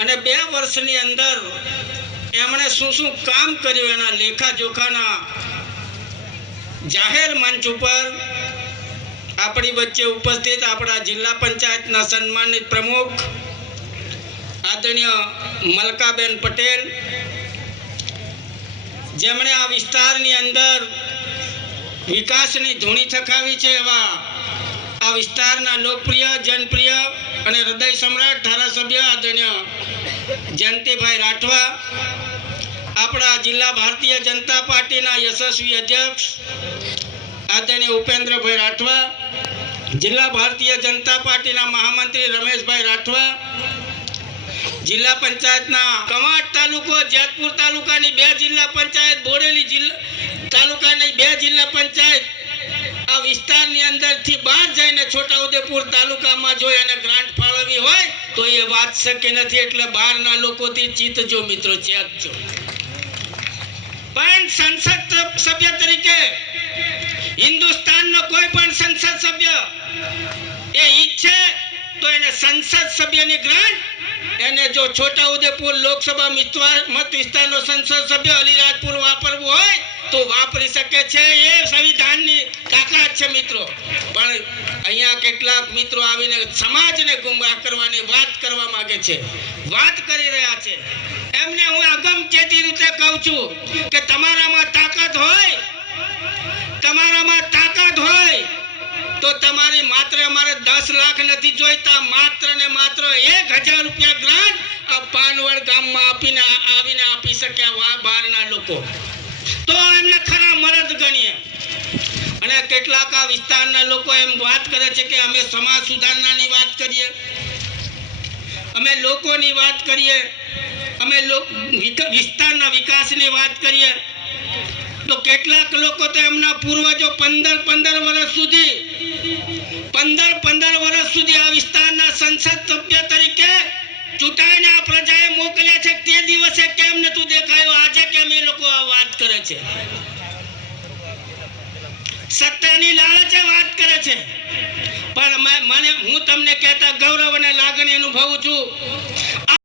અને 2 વર્ષની અંદર એમણે શું શું કામ કર્યું એના લેખાજોખાના જાહેર મંચ ઉપર આપણી વચ્ચે ઉપસ્થિત આપણા જિલ્લા પંચાયતના સન્માનિત પ્રમુખ આદરણીય મલકાબેન પટેલ, જેમણે આ વિસ્તારની અંદર વિકાસની ધૂણી થકાવી છે, એવા આ વિસ્તારના લોકપ્રિય, જનપ્રિય અને હૃદય સમ્રાટ ધારાસભ્ય આદરણીય જયંતિભાઈ રાઠવા, આપણા જિલ્લા ભારતીય જનતા પાર્ટીના યશસ્વી અધ્યક્ષ આદરણીય ઉપેન્દ્રભાઈ રાઠવા, જિલ્લા ભારતીય જનતા પાર્ટીના મહામંત્રી રમેશભાઈ રાઠવા, જિલ્લા પંચાયતના કવાંટ તાલુકો, જેતપુર તાલુકાની 2 જિલ્લા પંચાયત, બોડેલી જિલ્લા તાલુકાની 2 જિલ્લા પંચાયત, આ વિસ્તારની અંદરથી બહાર જઈને છોટાઉદેપુર તાલુકામાં જો એને ગ્રાન્ટ ફાળવવી હોય તો એ વાત શક્ય નથી. એટલે બહારના લોકોથી ચિંતજો મિત્રો, ચેતજો. પણ સંસદ સભ્ય તરીકે હિન્દુસ્તાનનો કોઈ પણ સંસદ સભ્ય એ ઈચ્છે તો એને સંસદ સભ્યની ગ્રાન્ટ એને જો છોટાઉદેપુર લોકસભા મત વિસ્તારનો સંસદ સભ્ય અલીરાજપુર વાપરવું હોય તો વાપરી શકે છે. એ સંવિધાનની તાકાત છે મિત્રો. પણ અહીંયા કેટલાક મિત્રો આવીને સમાજને ગુમરાહ કરવાની વાત કરવા માંગે છે, વાત કરી રહ્યા છે. એમને હું અગમચેતી રીતે કહું છું કે તમારામાં તાકાત હોય તો તમારી માત્ર અમારે 10 લાખ નથી જોઈતા, માત્ર ને માત્ર 1000 રૂપિયા ગ્રાન્ટ આ પાનવડ ગામમાં આવીને આપી શક્યા બહારના લોકો, તો એમને ખરા મરદ ગણીએ. અને કેટલાક આ વિસ્તારના લોકો એમ વાત કરે છે કે અમે સમાજ સુધારણાની વાત કરીએ, અમે લોકોની વાત કરીએ, અમે વિસ્તારના વિકાસની વાત કરીએ, તો કેટલાક લોકો તો એમના પૂર્વજો 15 વર્ષ સુધી આ વિસ્તારના સંસદ સભ્ય તરીકે ચૂંટાઈને આ પ્રજાએ મોકલ્યા છે. તે દિવસે કેમ નતું દેખાયું? આજે કેમ એ લોકો આ વાત કરે છે? સત્તાની લાલચે વાત કરે છે. પણ હું તમને કહેતા ગૌરવ અને લાગણી અનુભવું છું.